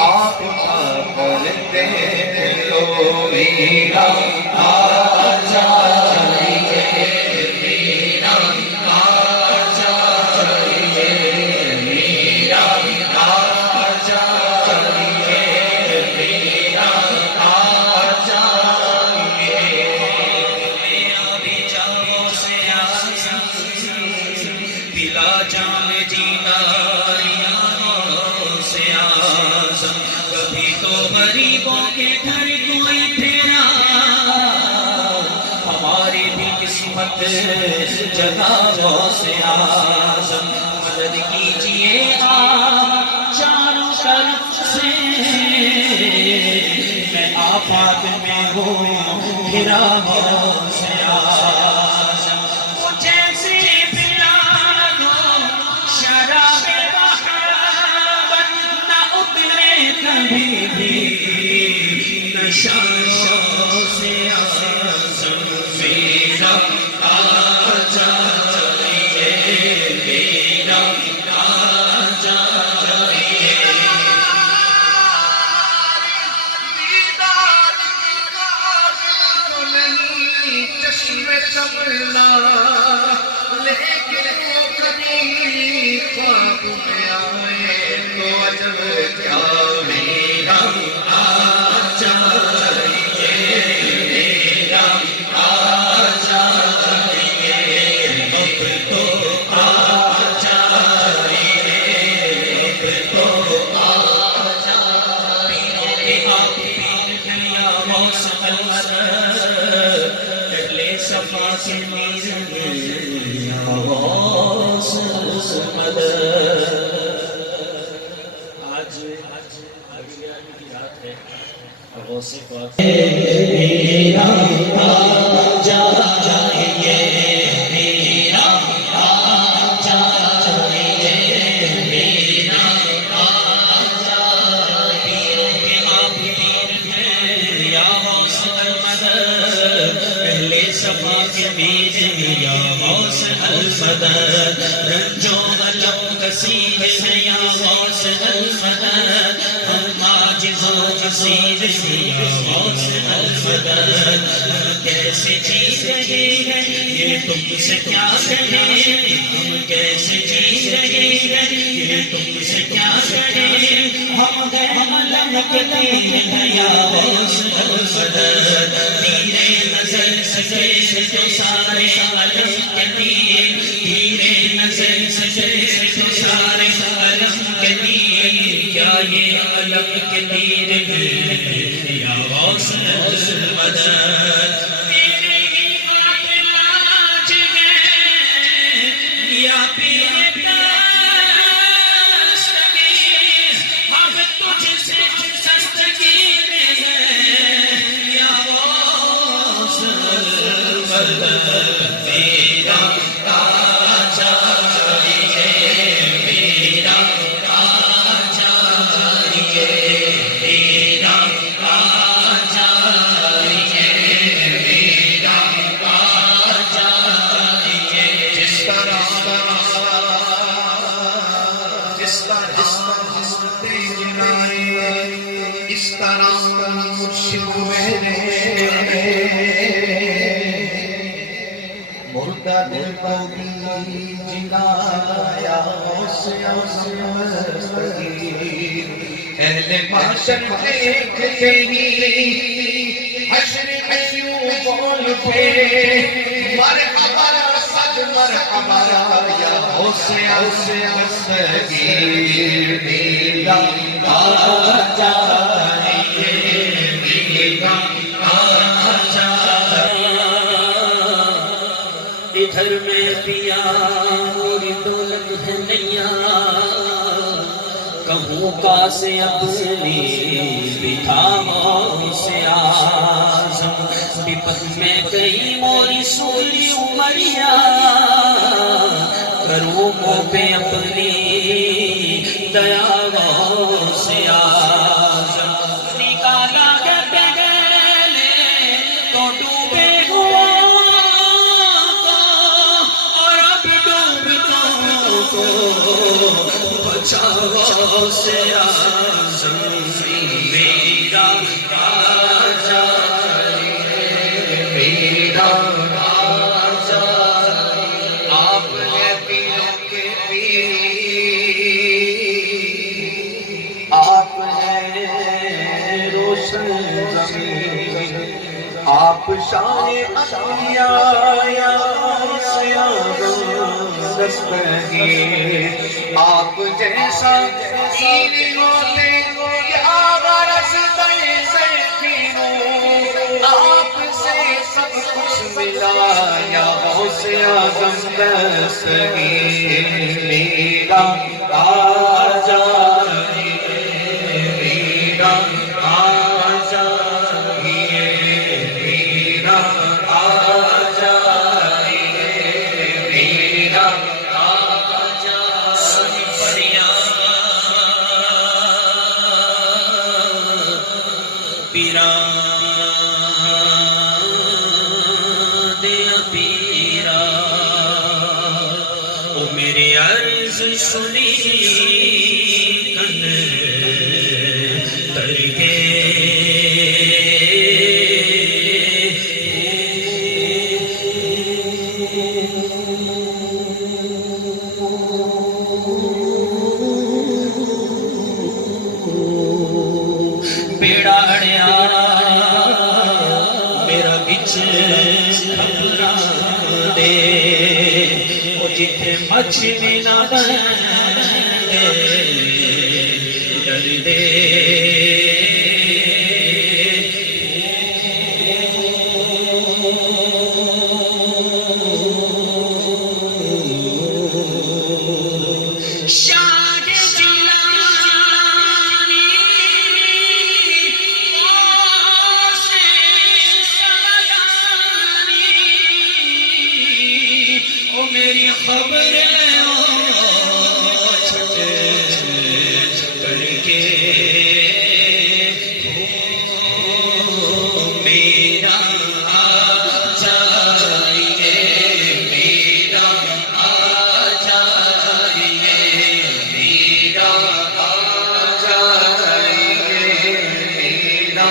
آپ بولتے لو میرا آ جائیے میرا آ جائیے میرا آ جائیے میرا آ جائیے میرا بھی جاؤ سے پلا جام جینا کبھی تو غریبوں کے گھر کوئی پھیرا ہماری بھی قسمت جگہ سے آزم مدد کیجیے آپ چاروں طرف سے میں آفات میں ہوں گھرا سے آزم مجھے سے پلا دو شراب کبھی بھی نشانوں سے آزم میرا آ جائیے میرا آ جائیے دیدار کو نہیں چشم چملا لیکن وہ کبھی خواب میں آئے تو عجب کیا میرا آ جائیے میرا آ جائیے اب تو آ جائیے اب تو آ جائیے آپ پیر دنیا موسم المدد اہل صفا سے میرا آ جائیے میرا آ جائیے میرا آ جائیے آپ پیر ہیں یا غوث المدد اہل صفا کے بیچ یا غوث المدد رنجو غلط کثیر ہے یا غوث المدد یا غوث المدد کیسے جی رہے ہیں یہ تم سے کیا کہیں ہم کیسے جی رہے ہیں یہ تم سے کیا کہیں ہم لمکتے ہیں یا غوث المدد تیرے نظر سے جو سارے عالم کے تیر تیرے نظر سے جو سارے عالم کے تیر کیا یہ عالم کے تیر ہیں یا غوث المدد تیرے ہی ہاتھ لاج ہے یا پیر دستگیر ہم تجھ سے دستگیر ہیں یا غوث المدد میرا آ جائیے میرا آ جائیے میرا آ جائیے میرا آ جائیے جس طرح اس طرح مرشد میرے مردہ دل کو بھی جلایا اس دستگیر اہل معاشر دیکھتے ہی حشر میں یوں بول پھے مرحبا صد مرحبا یا حسین دستگیر میرا آ جائیے میرا آ جائیے ادھر میں پیا میری دولت ہے نیا کہوں کا سے اپنی بٹھاؤ سے آزم بپت میں کئی موری سولی عمریا کروں منہ پہ اپنی دیا سے آزم نکالا ہے پہلے تو ڈوبے ہوا اور اب ڈوبتوں کو بچاؤ سے آزم میرا راجا میرا راجا آپ ہے پیروں کے پیر آپ ہے روشن زمین آپ شان انبیاء یا دستگیر آپ جیسا پیر ہوتے یا غرض سے پھروں آپ سے سب کچھ ملا یا غوث اعظم دستگیر میرا آ جائیے میرا آ جائیے میرا آ جائیے میرا آ سنی فریاد پیرا دیا پیرا او میری عرض سنی کن کر کے بیڑا اڑیا میرا بچ گھبرا دے وہ جتھے مچھلی نہ ڈر دے شاہ جیلانی آسے سمدانی او میری خبر چھٹے کر کے میرا آ جائیے میرا آ جائیے میرا آ جائیے میرا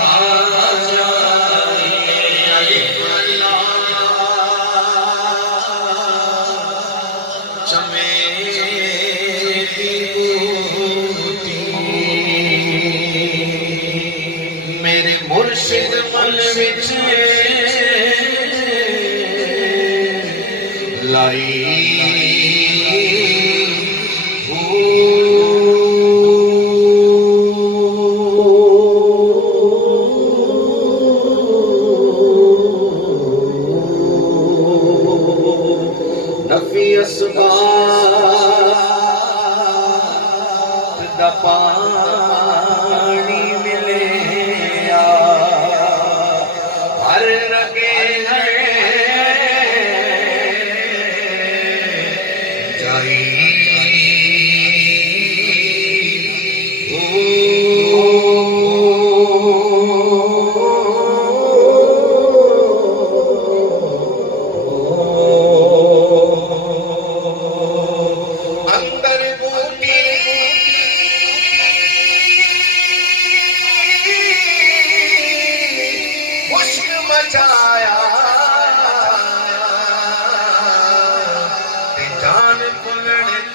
آ جائیے الف اللہ چمیلی بوٹی میرے مرشد من وچ لائی نفی اسباب دا پانی ملے ہر رگے جائی اندر بوٹی مشک مچایا آنگن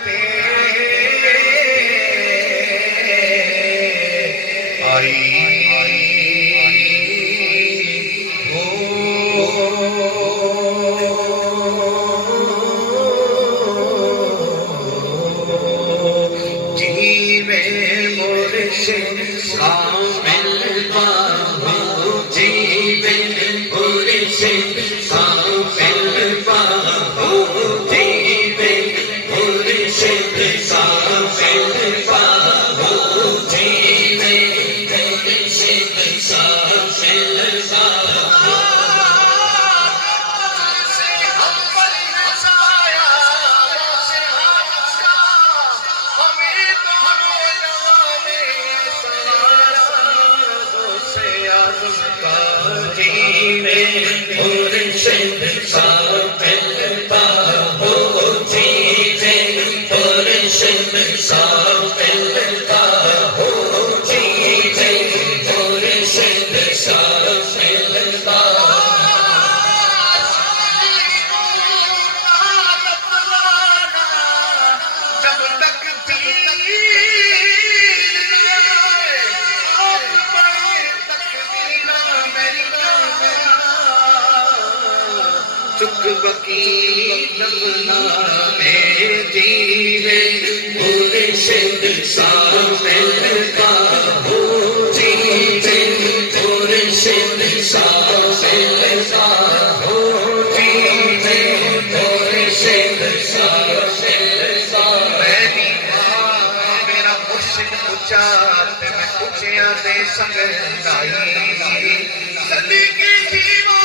چک بکی لمنا میں جیوے مرشد سامل کا ہو جیوے مرشد سامل کا ہو جیوے مرشد سامل کا میری ماں میرا مرشد اچا میں اچیا دے سنگ لائی صدیقی جیوہ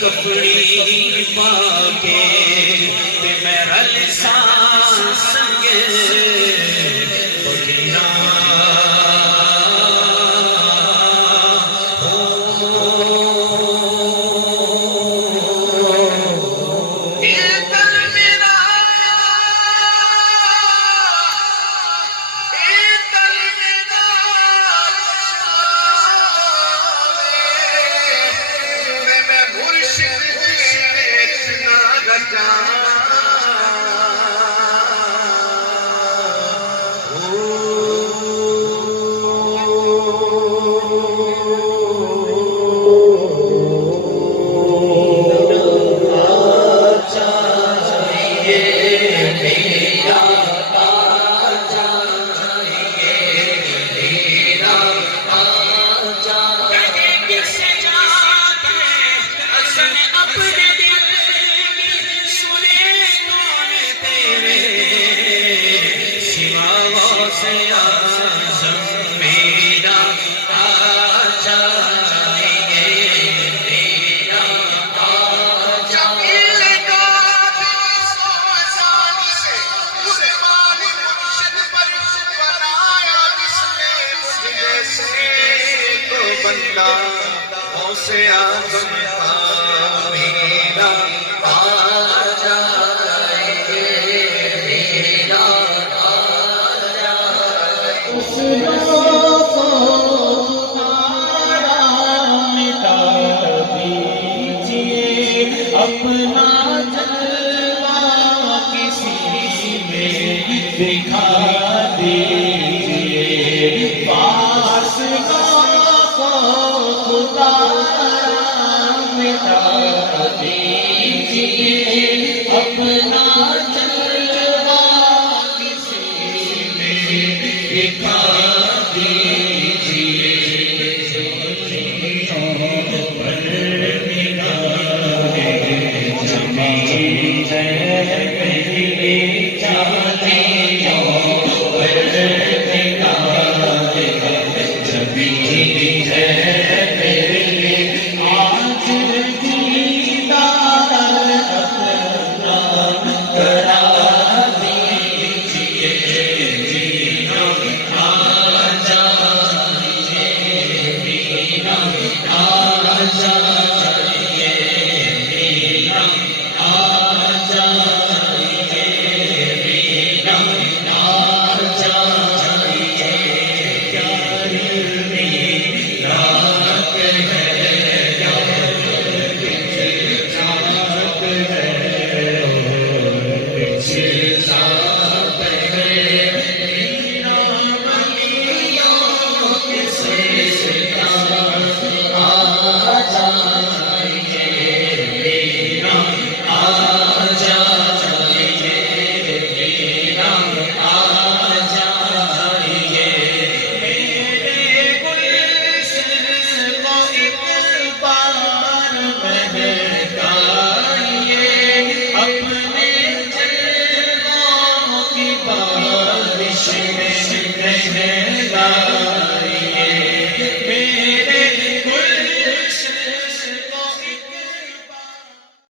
کپڑی پاکے تے میرا لسان سنگے بگینا غوث اعظم کا میرا آ جائے اپنا جلوہ کسی میں دکھا دیجیے میں